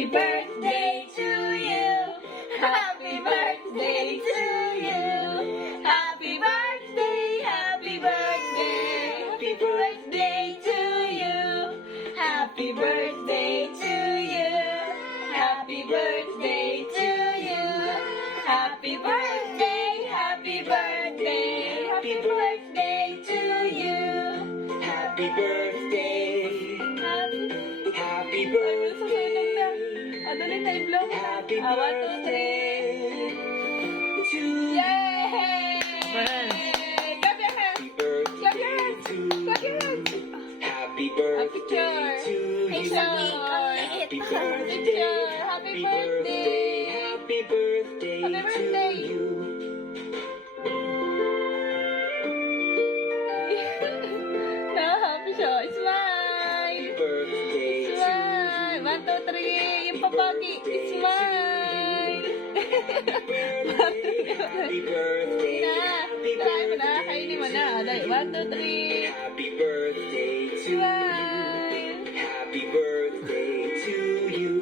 Happy birthday to you. Happy birthday to you. Happy birthday, happy birthday. Happy birthday to you. Happy birthday to you. Happy birthday to you. Happy birthday, happy birthday. Happy birthday to you. Happy birthday. Happy Ay, birthday. susunod na. Ano na tayo vlog? Happy 1, 2, 3. birthday to you. Yay! Man. Clap your hands! Happy birthday Clap your hands! to Clap your you. hands! Happy Picture! birthday to you. Picture! Happy birthday. Picture! Happy birthday! Happy birthday Happy birthday. to you. Na-happy siya. Smile! Happy birthday to Smile! 1, 2, 3. Yung papagi. Smile! Happy birthday. Na! Happy Try mo na. birthday Kainin mo na. to Dahil you. 1, 2, 3. Happy birthday to you. Smile! Happy birthday to you.